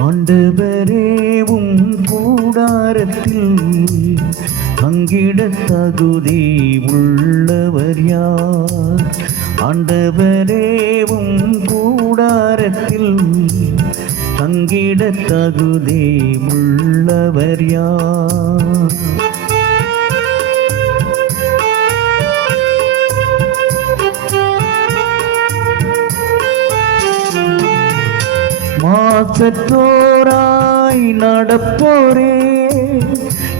ஆண்டவரே உம் கூடாரத்தில் அங்கிட தகுதி உள்ளவர் யார்? ஆண்டவரே உம் கூடாரத்தில் அங்கிட தகுதி உள்ளவர் யார்? மாசற்றோராய் நடப்போரே.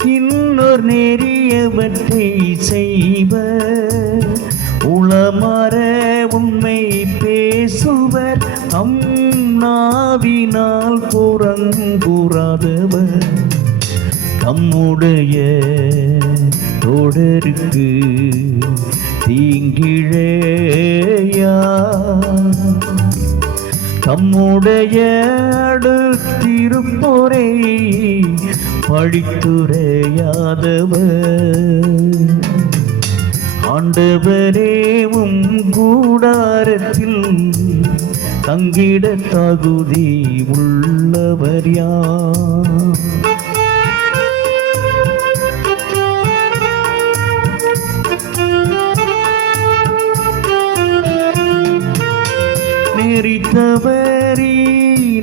இன்னொரு நெறியவற்றை செய்வ. உளமர உண்மை பேசுவர். அம் நாவினால் புறங்குறாதவர் தம்முடைய தொடருக்கு தீங்கிழையா தம்முடைய அடுத்திருப்போரை பழித்துரையாதவர் ஆண்டவரேவும் கூடாரத்தில் தங்கிட தகுதி உள்ளவர் யார்? நெறித்தவரி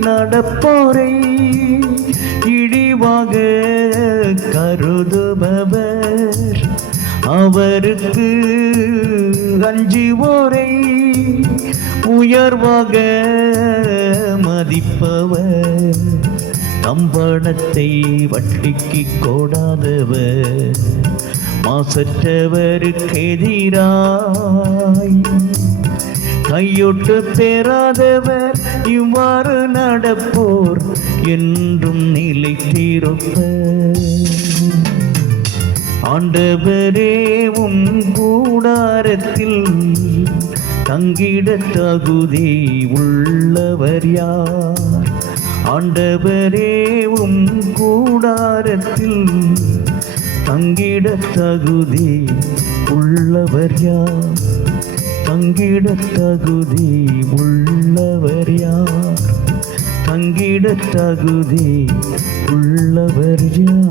நடப்போரை இழிவாக கருதுபவர். அவருக்கு அஞ்சுவோரை உயர்வாக மதிப்பவர். கம்பணத்தை வட்டிக்கு கோடாதவர். மாசற்றவருக்கு எதிராய் கையொட்டு பெறாதவர் இவ்வாறு நடப்போர் என்றும் நிலைத்திருப்பர் ஆண்டவரேவும் கூடாரத்தில் தங்கிட தகுதி உள்ளவர் யார்? ஆண்டவரேவும் கூடாரத்தில் தங்கிட தகுதி உள்ளவர் யார்? தங்கிட தகுதி உள்ளவர் யார்? தங்கிட தகுதி உள்ளவர் யார்?